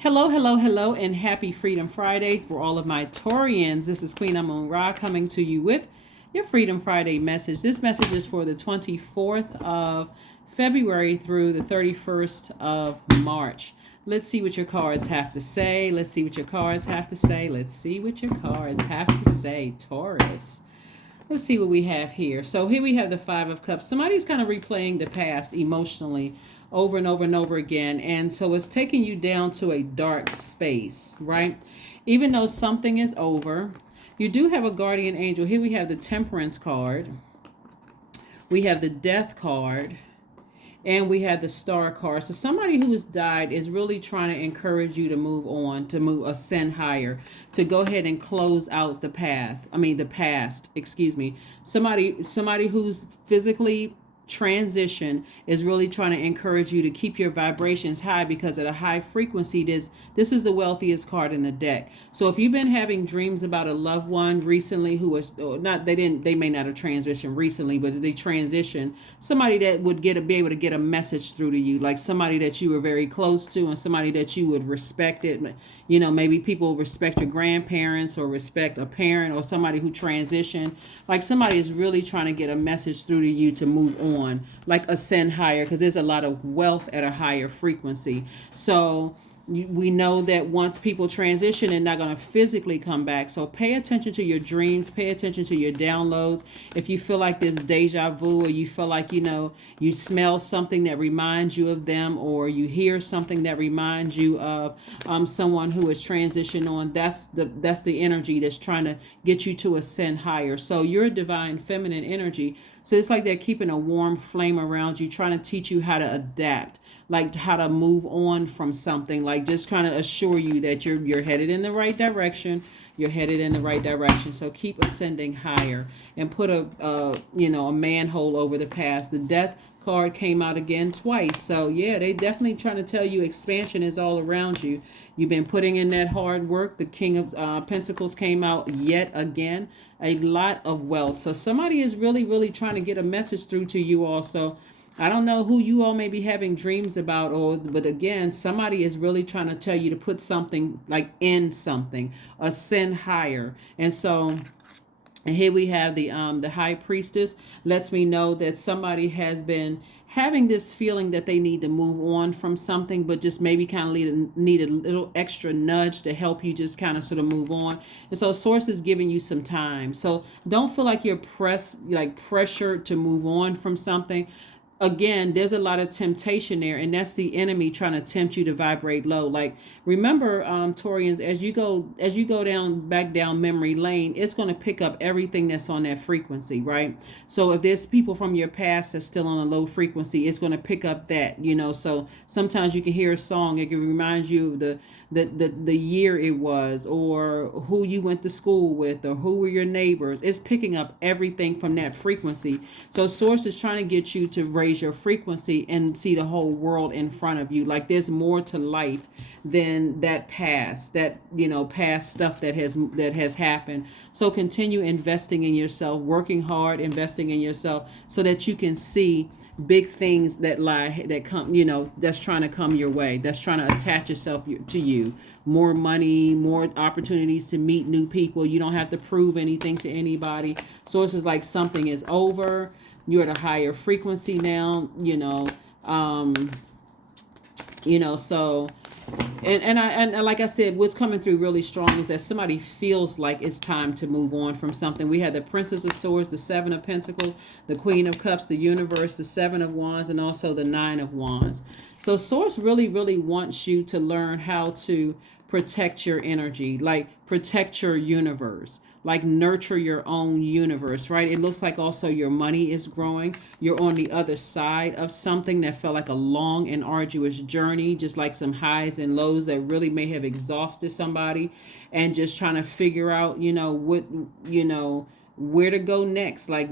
Hello, hello, hello, and happy Freedom Friday for all of my Taurians. This is Queen Amun Ra coming to you with your Freedom Friday message. This message is for the 24th of February through the 31st of March. Let's see what your cards have to say. Let's see what your cards have to say. Let's see what your cards have to say, Taurus. Let's see what we have here. So here we have the Five of Cups. Somebody's kind of replaying the past emotionally over and over and over again. And so it's taking you down to a dark space, right? Even though something is over, you do have a guardian angel. Here we have the Temperance card. We have the Death card. And we have the Star card. So somebody who has died is really trying to encourage you to move on, to ascend higher, to go ahead and close out the past, excuse me. Somebody who's physically transition is really trying to encourage you to keep your vibrations high, because at a high frequency, this is the wealthiest card in the deck. So if you've been having dreams about a loved one recently who was not, they may not have transitioned recently, but they transitioned, somebody that would be able to get a message through to you, like somebody that you were very close to and somebody that you would respect it. You know, maybe people respect your grandparents or respect a parent or somebody who transitioned. Like somebody is really trying to get a message through to you to move on, like ascend higher, because there's a lot of wealth at a higher frequency. So we know that once people transition, they're not going to physically come back. So pay attention to your dreams, pay attention to your downloads. If you feel like this deja vu, or you feel like, you smell something that reminds you of them, or you hear something that reminds you of someone who has transitioned on, that's the energy that's trying to get you to ascend higher. So you're a divine feminine energy. So it's like they're keeping a warm flame around you, trying to teach you how to adapt, like how to move on from something, like just trying to assure you that you're headed in the right direction. You're headed in the right direction. So keep ascending higher and put a manhole over the past. The Death card came out again twice. So yeah, they definitely trying to tell you expansion is all around you. You've been putting in that hard work. The King of Pentacles came out yet again. A lot of wealth. So somebody is really, really trying to get a message through to you also. I don't know who you all may be having dreams about, but again, somebody is really trying to tell you to put something, like in something, ascend higher. And so, and here we have the High Priestess. Lets me know that somebody has been having this feeling that they need to move on from something, but just maybe kind of need a little extra nudge to help you just kind of sort of move on. And so Source is giving you some time. So don't feel like you're pressured to move on from something. Again, there's a lot of temptation there, and that's the enemy trying to tempt you to vibrate low. Like, remember, Taurians, as you go back down memory lane, it's going to pick up everything that's on that frequency, right? So if there's people from your past that's still on a low frequency, it's going to pick up that. So sometimes you can hear a song, it can remind you of the year it was, or who you went to school with, or who were your neighbors. It's picking up everything from that frequency. So Source is trying to get you to raise your frequency and see the whole world in front of you. Like there's more to life than that past stuff that has happened. So continue investing in yourself, working hard, investing in yourself, so that you can see big things that come, that's trying to come your way, that's trying to attach itself to you. More money, more opportunities to meet new people. You don't have to prove anything to anybody. So it's just like something is over. You're at a higher frequency now, so and like I said, what's coming through really strong is that somebody feels like it's time to move on from something. We had the Princess of Swords, the Seven of Pentacles, the Queen of Cups, the Universe, the Seven of Wands, and also the Nine of Wands. So Source really, really wants you to learn how to protect your energy, like protect your universe, like nurture your own universe, right? It looks like also your money is growing. You're on the other side of something that felt like a long and arduous journey, just like some highs and lows that really may have exhausted somebody, and just trying to figure out, where to go next, like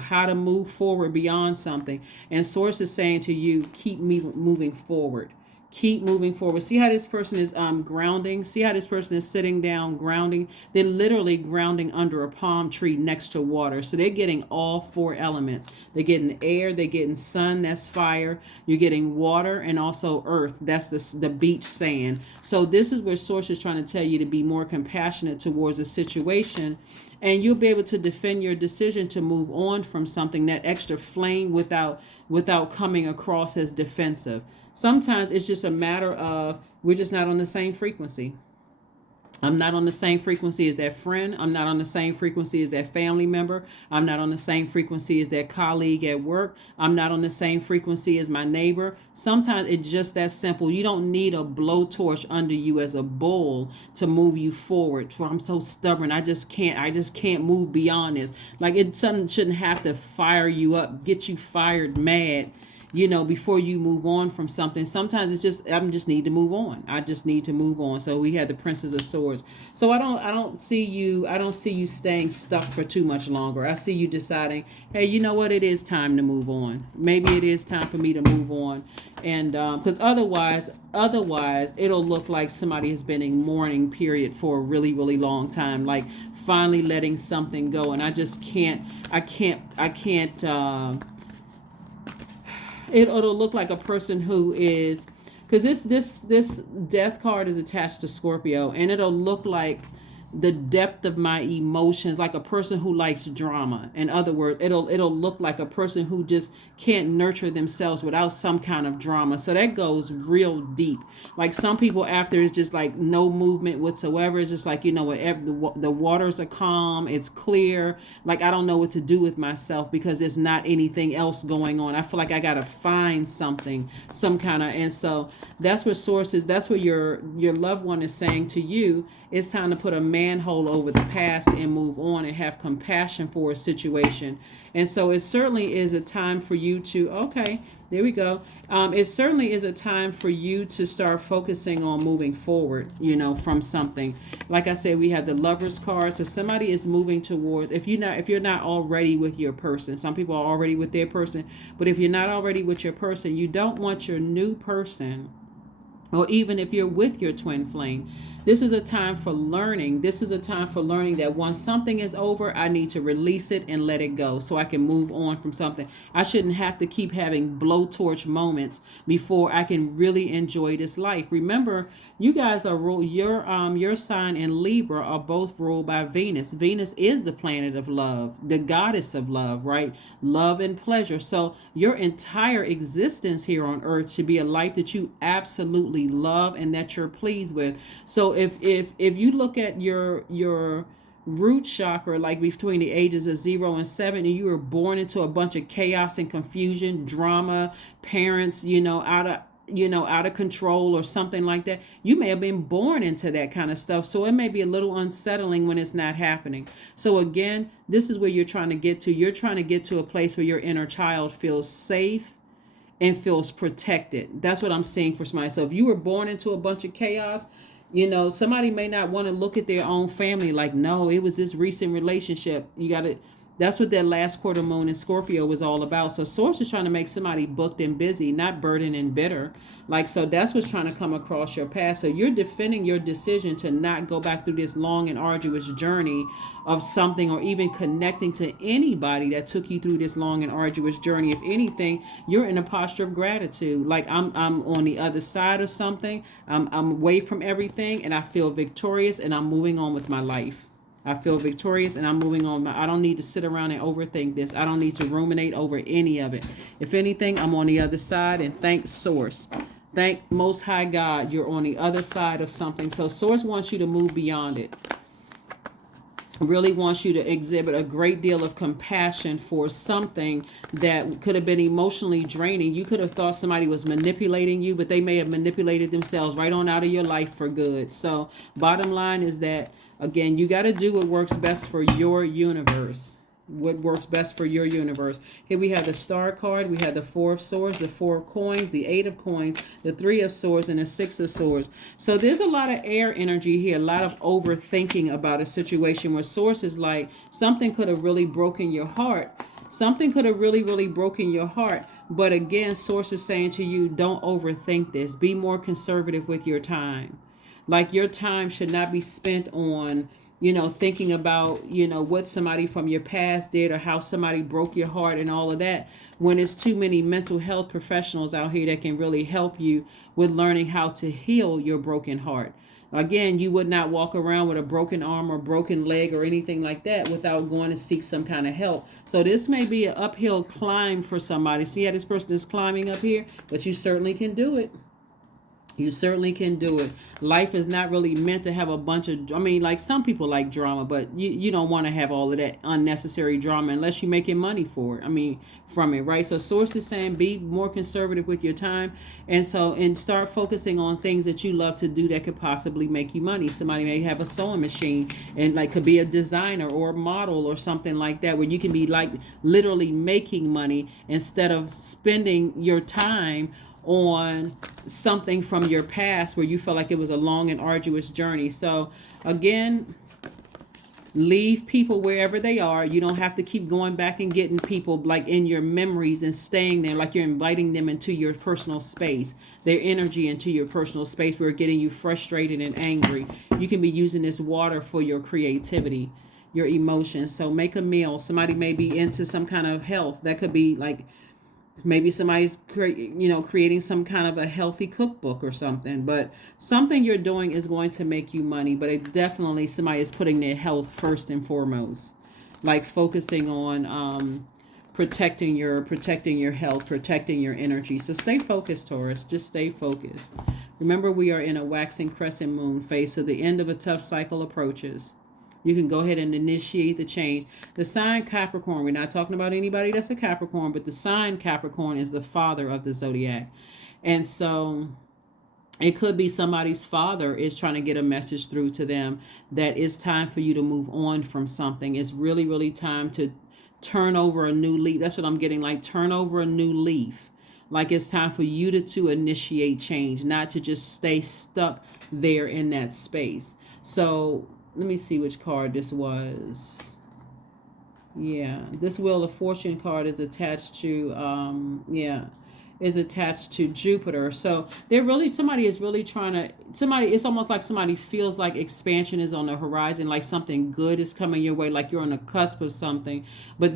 how to move forward beyond something. And Source is saying to you, keep moving forward. Keep moving forward. See how this person is grounding? See how this person is sitting down, grounding? They're literally grounding under a palm tree next to water. So they're getting all four elements. They're getting air, they're getting sun, that's fire. You're getting water and also earth. That's the beach sand. So this is where Source is trying to tell you to be more compassionate towards a situation, and you'll be able to defend your decision to move on from something, that extra flame, without coming across as defensive. Sometimes it's just a matter of we're just not on the same frequency. I'm not on the same frequency as that friend. I'm not on the same frequency as that family member. I'm not on the same frequency as that colleague at work. I'm not on the same frequency as my neighbor. Sometimes it's just that simple. You don't need a blowtorch under you as a bull to move you forward. For I'm so stubborn. I just can't move beyond this. Like, it something shouldn't have to fire you up, get you fired mad, before you move on from something. Sometimes it's just, I just need to move on. I just need to move on. So we had the Princess of Swords. So I don't see you staying stuck for too much longer. I see you deciding, hey, you know what? It is time to move on. Maybe it is time for me to move on. And because otherwise it'll look like somebody has been in mourning period for a really, really long time, like finally letting something go. And I just can't, it'll look like a person who is, because this death card is attached to Scorpio, and it'll look like the depth of my emotions, like a person who likes drama. In other words, it'll look like a person who just can't nurture themselves without some kind of drama. So that goes real deep. Like some people, after it's just like no movement whatsoever, it's just like, whatever, the waters are calm, it's clear. Like, I don't know what to do with myself because there's not anything else going on. I feel like I gotta find something, some kind of, and so that's what Source is. That's what your loved one is saying to you. It's time to put a manhole over the past and move on and have compassion for a situation. And so it certainly is a time for you to, okay, there we go. It certainly is a time for you to start focusing on moving forward, from something. Like I said, we have the Lovers card. So somebody is moving towards, if you're not already with your person, some people are already with their person, but if you're not already with your person, you don't want your new person, or even if you're with your twin flame, this is a time for learning. This is a time for learning that once something is over, I need to release it and let it go so I can move on from something. I shouldn't have to keep having blowtorch moments before I can really enjoy this life. Remember, you guys are your sign and Libra are both ruled by Venus. Venus is the planet of love, the goddess of love, right? Love and pleasure. So your entire existence here on earth should be a life that you absolutely love and that you're pleased with. So if you look at your root chakra, like between the ages of 0 and 7, and you were born into a bunch of chaos and confusion, drama, parents, out of control or something like that, you may have been born into that kind of stuff. So it may be a little unsettling when it's not happening. So again, this is where you're trying to get to. You're trying to get to a place where your inner child feels safe and feels protected. That's what I'm seeing for somebody. So if you were born into a bunch of chaos, somebody may not want to look at their own family like, no, it was this recent relationship. That's what that last quarter moon in Scorpio was all about. So Source is trying to make somebody booked and busy, not burdened and bitter. So that's what's trying to come across your path. So you're defending your decision to not go back through this long and arduous journey of something, or even connecting to anybody that took you through this long and arduous journey. If anything, you're in a posture of gratitude. Like, I'm on the other side of something. I'm away from everything, and I feel victorious, and I'm moving on with my life. I feel victorious and I'm moving on. I don't need to sit around and overthink this. I don't need to ruminate over any of it. If anything, I'm on the other side, and thank Source. Thank Most High God, you're on the other side of something. So Source wants you to move beyond it. Really wants you to exhibit a great deal of compassion for something that could have been emotionally draining. You could have thought somebody was manipulating you, but they may have manipulated themselves right on out of your life for good. So bottom line is that, again, you got to do what works best for your universe. What works best for your universe. Here we have the Star card. We have the 4 of Swords, the 4 of Coins, the 8 of Coins, the 3 of Swords, and the 6 of Swords. So there's a lot of air energy here, a lot of overthinking about a situation where Source is like, something could have really broken your heart. Something could have really, really broken your heart. But again, source is saying to you, don't overthink this. Be more conservative with your time. Like your time should not be spent on, thinking about, what somebody from your past did or how somebody broke your heart and all of that. When it's too many mental health professionals out here that can really help you with learning how to heal your broken heart. Again, you would not walk around with a broken arm or broken leg or anything like that without going to seek some kind of help. So this may be an uphill climb for somebody. See how this person is climbing up here? But you certainly can do it. You certainly can do it. Life is not really meant to have a bunch of, like some people like drama, but you don't want to have all of that unnecessary drama unless you're making money for it. From it, right? So source is saying be more conservative with your time. And start focusing on things that you love to do that could possibly make you money. Somebody may have a sewing machine and like could be a designer or a model or something like that where you can be like literally making money instead of spending your time on something from your past where you felt like it was a long and arduous journey. So again, leave people wherever they are. You don't have to keep going back and getting people like in your memories and staying there like you're inviting them into your personal space, their energy into your personal space where it's getting you frustrated and angry. You can be using this water for your creativity, your emotions. So make a meal. Somebody may be into some kind of health. That could be like maybe somebody's creating some kind of a healthy cookbook or something, but something you're doing is going to make you money. But it definitely somebody is putting their health first and foremost, like focusing on protecting your health, protecting your energy. So stay focused, Taurus. Just stay focused. Remember, we are in a waxing crescent moon phase, so the end of a tough cycle approaches. You can go ahead and initiate the change. The sign Capricorn, we're not talking about anybody that's a Capricorn, but the sign Capricorn is the father of the zodiac. And so it could be somebody's father is trying to get a message through to them that it's time for you to move on from something. It's really, really time to turn over a new leaf. That's what I'm getting, like turn over a new leaf. Like it's time for you to initiate change, not to just stay stuck there in that space. So let me see which card this was. Yeah, this Wheel of Fortune card is attached to, is attached to Jupiter. So somebody is really trying to, it's almost like somebody feels like expansion is on the horizon, like something good is coming your way, like you're on the cusp of something, but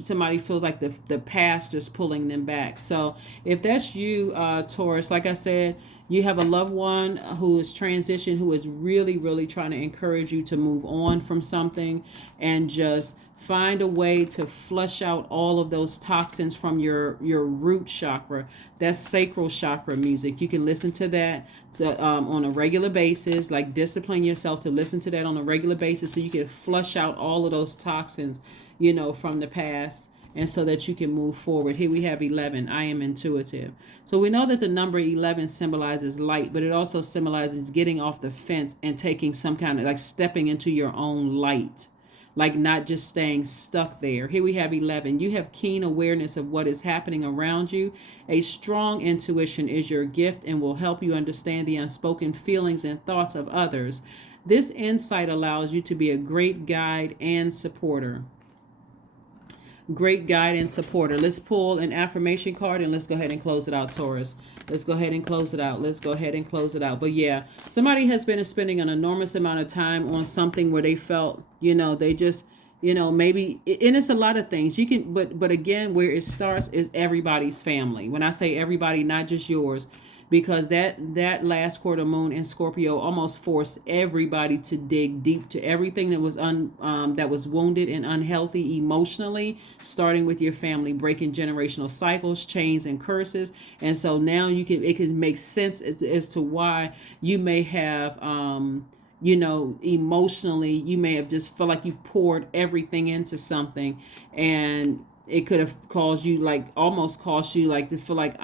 somebody feels like the past is pulling them back. So if that's you, Taurus, like I said, you have a loved one who is transitioned, who is really, really trying to encourage you to move on from something and just find a way to flush out all of those toxins from your root chakra. That's sacral chakra music. You can listen to that on a regular basis, like discipline yourself to listen to that on a regular basis so you can flush out all of those toxins, from the past. And so that you can move forward. Here we have 11. I am intuitive. So we know that the number 11 symbolizes light, but it also symbolizes getting off the fence and taking some kind of like stepping into your own light, like not just staying stuck there. Here we have 11. You have keen awareness of what is happening around you. A strong intuition is your gift and will help you understand the unspoken feelings and thoughts of others. This insight allows you to be a great guide and supporter. Great guide and supporter. Let's pull an affirmation card and let's go ahead and close it out, Taurus. Let's go ahead and close it out. Let's go ahead and close it out. But yeah, somebody has been spending an enormous amount of time on something where they felt, they just, maybe, and it's a lot of things. You can, but again, where it starts is everybody's family. When I say everybody, not just yours, because that last quarter moon in Scorpio almost forced everybody to dig deep to everything that was that was wounded and unhealthy emotionally, starting with your family, breaking generational cycles, chains, and curses. And so now it can make sense as to why you may have emotionally, you may have just felt like you poured everything into something, and it could have almost caused you to feel like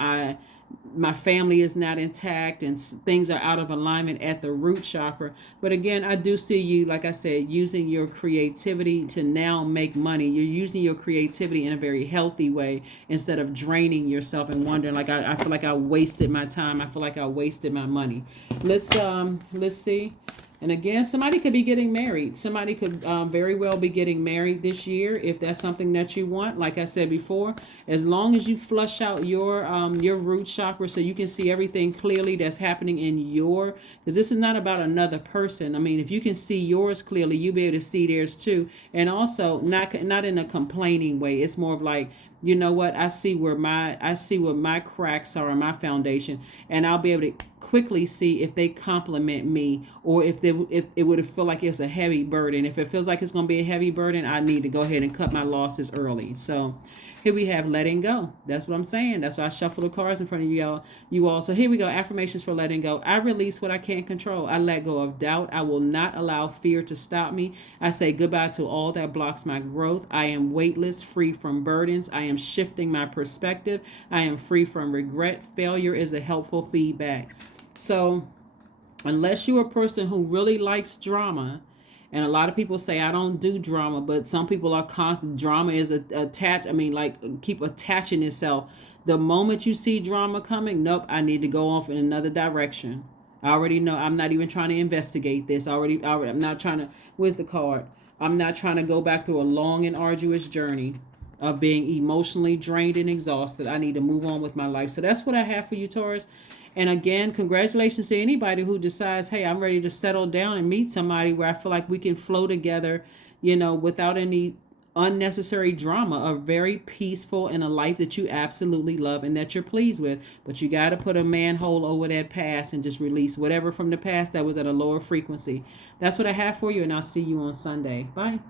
my family is not intact and things are out of alignment at the root chakra. But again, I do see you, like I said, using your creativity to now make money. You're using your creativity in a very healthy way instead of draining yourself and wondering I feel like I wasted my time. I feel like I wasted my money. Let's see. And again, somebody could be getting married. Somebody could very well be getting married this year if that's something that you want. Like I said before, as long as you flush out your root chakra so you can see everything clearly that's happening in your, because this is not about another person. I mean, if you can see yours clearly, you'll be able to see theirs too. And also not in a complaining way. It's more of like, you know what, I see where my cracks are in my foundation, and I'll be able to quickly see if they compliment me, or if it would feel like it's a heavy burden. If it feels like it's going to be a heavy burden, I need to go ahead and cut my losses early. So here we have letting go. That's what I'm saying. That's why I shuffle the cards in front of you all. So here we go. Affirmations for letting go. I release what I can't control. I let go of doubt. I will not allow fear to stop me. I say goodbye to all that blocks my growth. I am weightless, free from burdens. I am shifting my perspective. I am free from regret. Failure is a helpful feedback. So unless you're a person who really likes drama, and a lot of people say I don't do drama, but some people are constant. Drama is attached. I mean, like, keep attaching itself. The moment you see drama coming, nope, I need to go off in another direction. I already know. I'm not even trying to investigate this. I'm not trying to. Where's the card? I'm not trying to go back through a long and arduous journey of being emotionally drained and exhausted. I need to move on with my life. So that's what I have for you, Taurus. And again, congratulations to anybody who decides, hey, I'm ready to settle down and meet somebody where I feel like we can flow together, without any unnecessary drama, a very peaceful and a life that you absolutely love and that you're pleased with. But you got to put a manhole over that past and just release whatever from the past that was at a lower frequency. That's what I have for you, and I'll see you on Sunday. Bye.